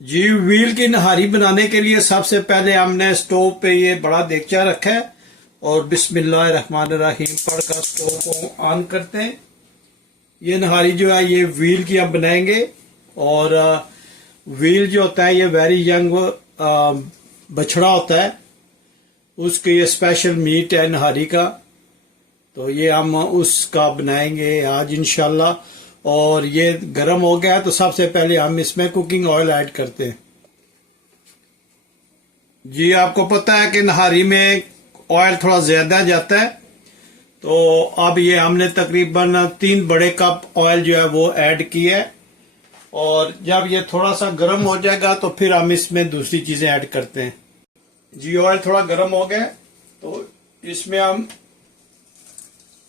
जी, wheel की नहारी बनाने के लिए सबसे पहले हमने स्टोव पे ये बड़ा देगचा रखा है और बिस्मिल्लाहिर्रहमानिर्रहीम पढ़कर स्टोव को ऑन करते हैं। ये नहारी जो है ये व्हील की अब बनाएंगे। और व्हील जो होता है ये वेरी यंग बछड़ा होता है, उसके ये स्पेशल मीट है नहारी का, तो ये हम उसका बनाएंगे आज इंशाल्लाह। और ये गर्म हो गया है तो सबसे पहले हम इसमें कुकिंग ऑयल ऐड करते हैं। जी, आपको पता है कि नहारी में ऑयल थोड़ा ज्यादा जाता है, तो अब ये हमने तकरीबन 3 बड़े कप ऑयल जो है वो ऐड किया है। और जब ये थोड़ा सा गर्म हो जाएगा तो फिर हम इसमें दूसरी चीजें ऐड करते हैं। जी, ऑयल थोड़ा गर्म हो गया तो इसमें हम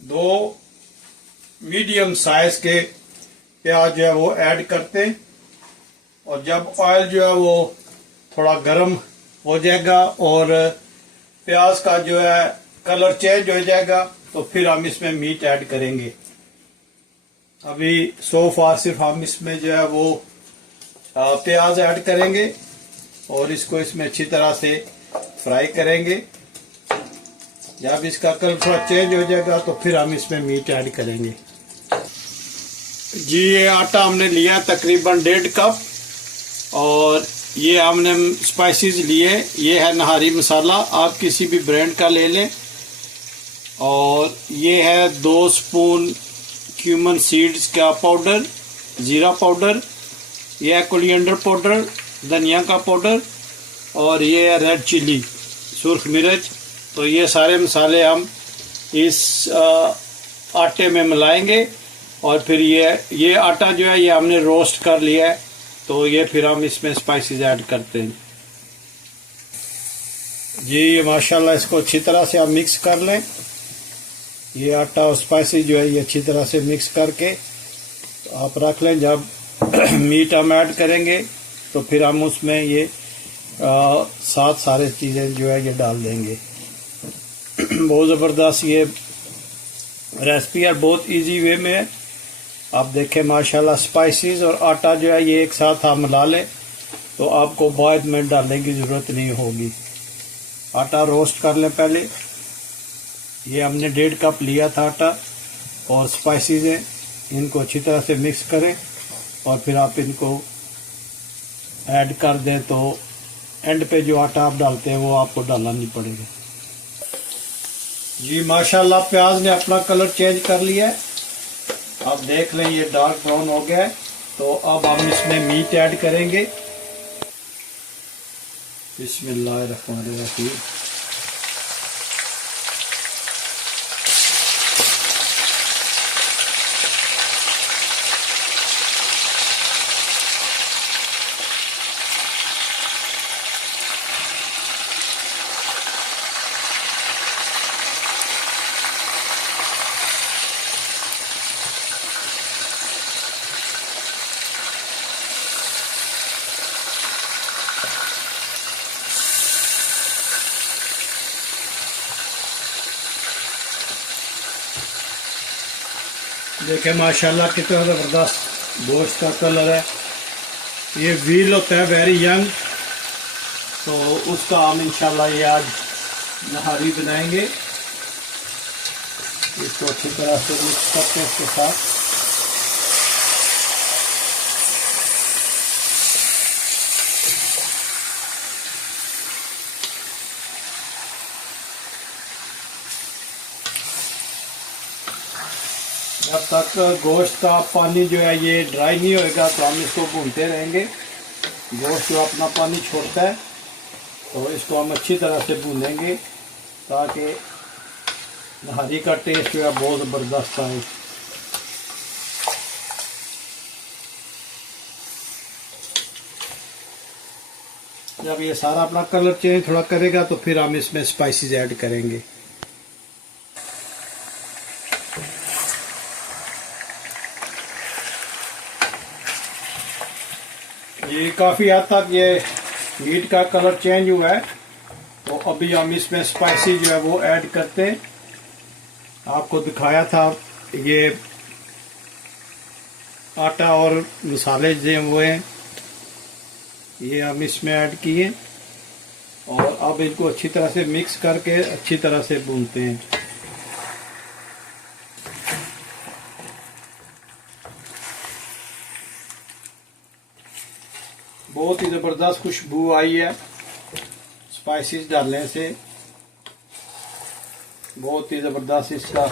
2 मीडियम साइज के प्याज जो है वो ऐड करते हैं। और जब ऑयल जो है वो थोड़ा गर्म हो जाएगा और प्याज का जो है कलर चेंज हो जाएगा तो फिर हम इसमें मीट ऐड करेंगे। अभी सो फार सिर्फ हम इसमें जो है वो प्याज ऐड करेंगे और इसको इसमें अच्छी तरह से फ्राई करेंगे। जब इसका कलर थोड़ा चेंज हो जाएगा तो फिर हम इसमें मीट ऐड करेंगे। जी, ये आटा हमने लिया तकरीबन 1.5 कप और ये हमने स्पाइसेस लिए। ये है नहारी मसाला, आप किसी भी ब्रांड का ले लें। और ये है 2 स्पून क्यूमन सीड्स का पाउडर, जीरा पाउडर, ये है कोरिएंडर पाउडर, धनिया का पाउडर, और ये है रेड चिली, सुर्ख मिर्च। तो ये सारे मसाले हम इस आटे में मिलाएंगे और फिर ये आटा जो है ये हमने रोस्ट कर लिया है, तो ये फिर हम इसमें स्पाइसेस ऐड करते हैं। जी, ये माशाल्लाह इसको अच्छी तरह से आप मिक्स कर लें। ये आटा और स्पाइसेस जो है ये अच्छी तरह से मिक्स करके तो आप रख लें। जब मीट हम ऐड करेंगे तो फिर हम उसमें ये साथ सारे चीज़ें जो है ये डाल देंगे। बहुत ज़बरदस्त ये रेसिपी है, बहुत इजी वे में है। आप देखें माशाल्लाह स्पाइसेस और आटा जो है ये एक साथ आप मिला लें तो आपको बहुत में डालने की ज़रूरत नहीं होगी। आटा रोस्ट कर लें पहले। ये हमने 1.5 कप लिया था आटा और स्पाइसेस हैं, इनको अच्छी तरह से मिक्स करें और फिर आप इनको ऐड कर दें तो एंड पे जो आटा आप डालते हैं वो आपको डालना नहीं पड़ेगा। जी, माशाल्लाह प्याज ने अपना कलर चेंज कर लिया है। आप देख लें ये डार्क ब्राउन हो गया है, तो अब हम इसमें मीट ऐड करेंगे। बिस्मिल्लाहिर्रहमानिर्रहीम। देखें माशाल्लाह कितना ज़बरदस्त गोश्त का कलर है। ये व्हील होता है वेरी यंग, तो उसका हम इंशाल्लाह ये आज नहारी बनाएंगे। इसको अच्छी तरह से मिक्स करते हैं इसके साथ। जब तक गोश्त का पानी जो है ये ड्राई नहीं होएगा तो हम इसको भूनते रहेंगे। गोश्त जो अपना पानी छोड़ता है तो इसको हम अच्छी तरह से भूनेंगे ताकि नहारी का टेस्ट जो है बहुत ज़बरदस्त आए। जब ये सारा अपना कलर चेंज थोड़ा करेगा तो फिर हम इसमें स्पाइसेस ऐड करेंगे। ये काफ़ी हद तक ये मीट का कलर चेंज हुआ है, तो अभी हम इसमें स्पाइसी जो है वो ऐड करते हैं। आपको दिखाया था ये आटा और मसाले जो हुए हैं ये हम इसमें ऐड किए और अब इनको अच्छी तरह से मिक्स करके अच्छी तरह से भूनते हैं। बहुत ही ज़बरदस्त खुशबू आई है स्पाइसेस डालने से, बहुत ही ज़बरदस्त इसका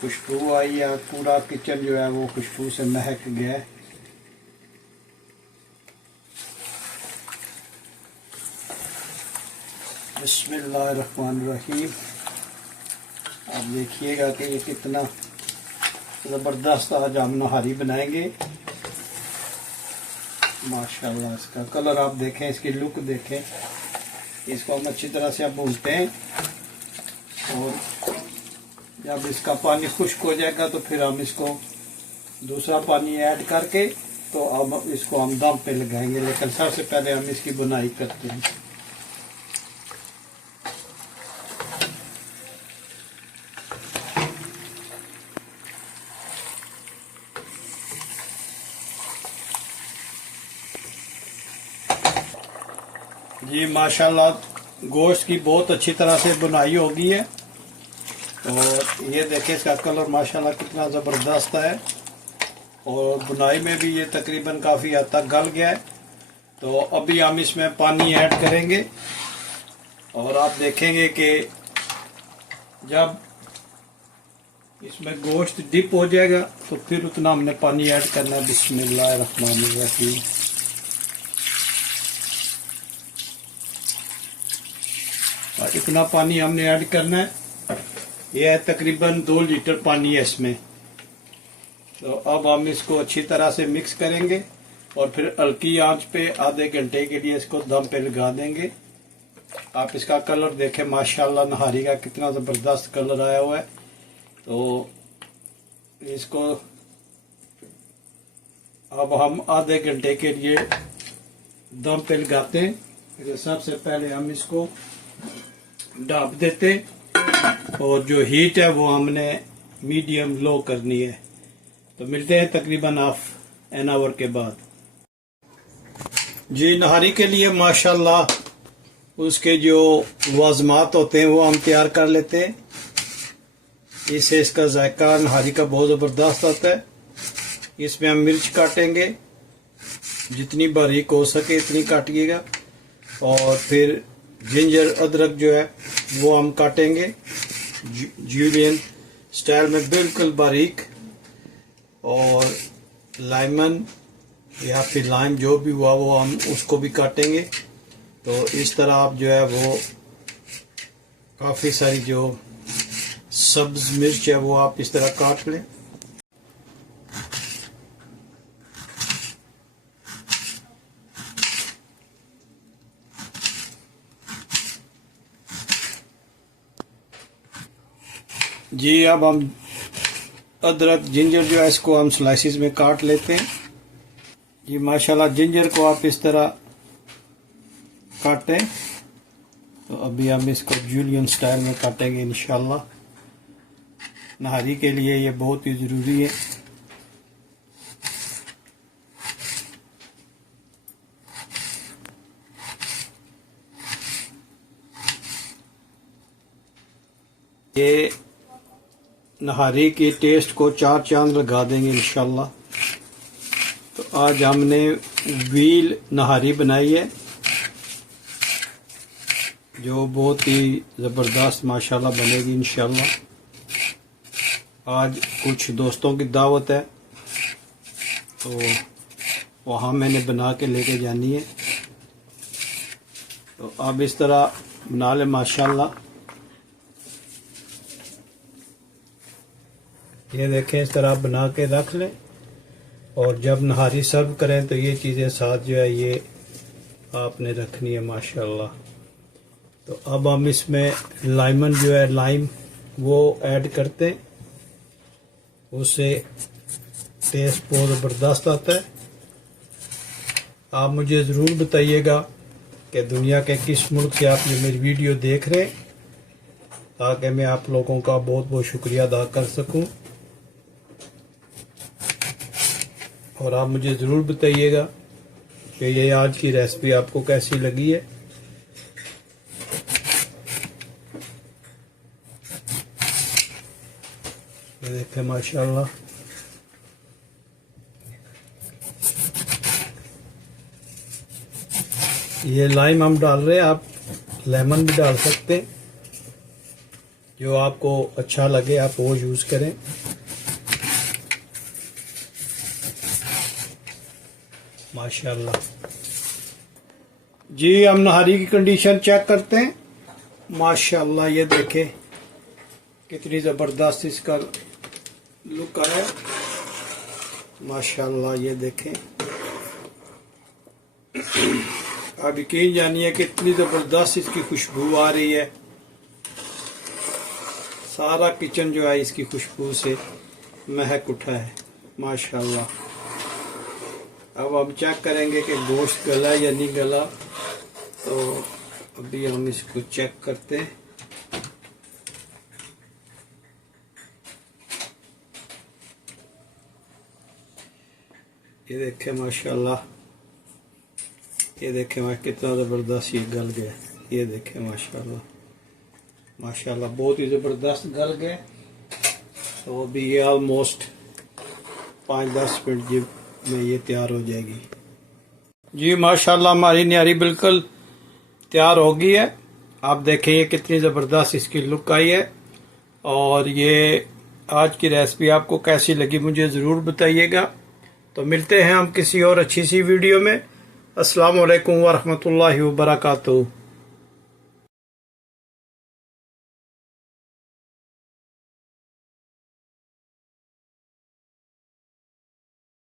खुशबू आई है। पूरा किचन जो है वो खुशबू से महक गया है। बिस्मिल्लाहिर्रहमानिर्रहीम। आप देखिएगा कि ये कितना ज़बरदस्त आज हम नहारी बनाएंगे। माशाल्लाह, इसका कलर आप देखें, इसकी लुक देखें। इसको हम अच्छी तरह से अब भूनते हैं और जब इसका पानी खुश्क हो जाएगा तो फिर हम इसको दूसरा पानी ऐड करके तो अब इसको हम दम पे लगाएंगे। लेकिन सबसे पहले हम इसकी बुनाई करते हैं। जी माशाल्लाह गोश्त की बहुत अच्छी तरह से बुनाई हो गई है और ये देखें इसका कलर माशाल्लाह कितना ज़बरदस्त है और बुनाई में भी ये तकरीबन काफ़ी हद तक गल गया है। तो अभी हम इसमें पानी ऐड करेंगे और आप देखेंगे कि जब इसमें गोश्त डिप हो जाएगा तो फिर उतना हमने पानी ऐड करना है। बिस्मिल्लाहिर्रहमानिर्रहीम। इतना पानी हमने ऐड करना है। यह है तकरीबन 2 लीटर पानी है इसमें। तो अब हम इसको अच्छी तरह से मिक्स करेंगे और फिर हल्की आंच पे आधे घंटे के लिए इसको दम पे लगा देंगे। आप इसका कलर देखें, माशाल्लाह नहारी का कितना ज़बरदस्त कलर आया हुआ है। तो इसको अब हम आधे घंटे के लिए दम पे लगाते हैं। सबसे पहले हम इसको ढाँप देते और जो हीट है वो हमने मीडियम लो करनी है। तो मिलते हैं तकरीबन हाफ एन आवर के बाद। जी नहारी के लिए माशाल्लाह उसके जो वाजमात होते हैं वो हम तैयार कर लेते हैं। इससे इसका जायका नहारी का बहुत ज़बरदस्त आता है। इसमें हम मिर्च काटेंगे, जितनी बारीक हो सके इतनी काटिएगा और फिर जिंजर अदरक जो है वो हम काटेंगे जूलियन स्टाइल में बिल्कुल बारीक, और लाइमन या फिर लाइम जो भी हुआ वो हम उसको भी काटेंगे। तो इस तरह आप जो है वो काफ़ी सारी जो सब्ज मिर्च है वो आप इस तरह काट लें। जी अब हम अदरक जिंजर जो है इसको हम स्लाइसिस में काट लेते हैं। जी माशाल्लाह जिंजर को आप इस तरह काटें। तो अभी हम इसको जूलियन स्टाइल में काटेंगे इंशाल्लाह। नहारी के लिए ये बहुत ही ज़रूरी है। ये नहारी की टेस्ट को 4 चांद लगा देंगे इंशाल्लाह। तो आज हमने व्हील नहारी बनाई है जो बहुत ही ज़बरदस्त माशाल्लाह बनेगी इंशाल्लाह। आज कुछ दोस्तों की दावत है तो वहाँ मैंने बना के लेके जानी है। तो आप इस तरह बना लें माशाल्लाह। ये देखें इस तरह बना के रख लें और जब नहारी सर्व करें तो ये चीज़ें साथ जो है ये आपने रखनी है माशाल्लाह। तो अब हम इसमें लाइमन जो है लाइम वो ऐड करते हैं, उससे टेस्ट बहुत ज़बरदस्त आता है। आप मुझे ज़रूर बताइएगा कि दुनिया के किस मुल्क से आप ये मेरी वीडियो देख रहे हैं ताकि मैं आप लोगों का बहुत बहुत शुक्रिया अदा कर सकूं। और आप मुझे ज़रूर बताइएगा कि ये आज की रेसिपी आपको कैसी लगी है। ये देखें माशाल्लाह, ये लाइम हम डाल रहे हैं, आप लेमन भी डाल सकते हैं, जो आपको अच्छा लगे आप वो यूज करें। माशाल्लाह जी, हम नहारी की कंडीशन चेक करते हैं। माशाल्लाह ये देखें कितनी जबरदस्त इसका लुक आया। माशाल्लाह ये देखें, आप यकीन जानिए कितनी जबरदस्त इसकी खुशबू आ रही है। सारा किचन जो है इसकी खुशबू से महक उठा है। माशाल्लाह, अब हम चेक करेंगे कि गोश्त गला या नहीं गला, तो अभी हम इसको चेक करते हैं। ये देखें माशाल्लाह, ये देखें मैं कितना ज़बरदस्त ये गल गया। ये देखें माशाल्लाह, माशाल्लाह बहुत ही ज़बरदस्त गल गया। तो अभी ये ऑलमोस्ट 5-10 मिनट में ये तैयार हो जाएगी। जी माशाल्लाह, हमारी न्यारी बिल्कुल तैयार हो गई है। आप देखें ये कितनी ज़बरदस्त इसकी लुक आई है। और ये आज की रेसिपी आपको कैसी लगी मुझे ज़रूर बताइएगा। तो मिलते हैं हम किसी और अच्छी सी वीडियो में। अस्सलाम वालेकुम वरहमतुल्लाहि वबरकातुहू।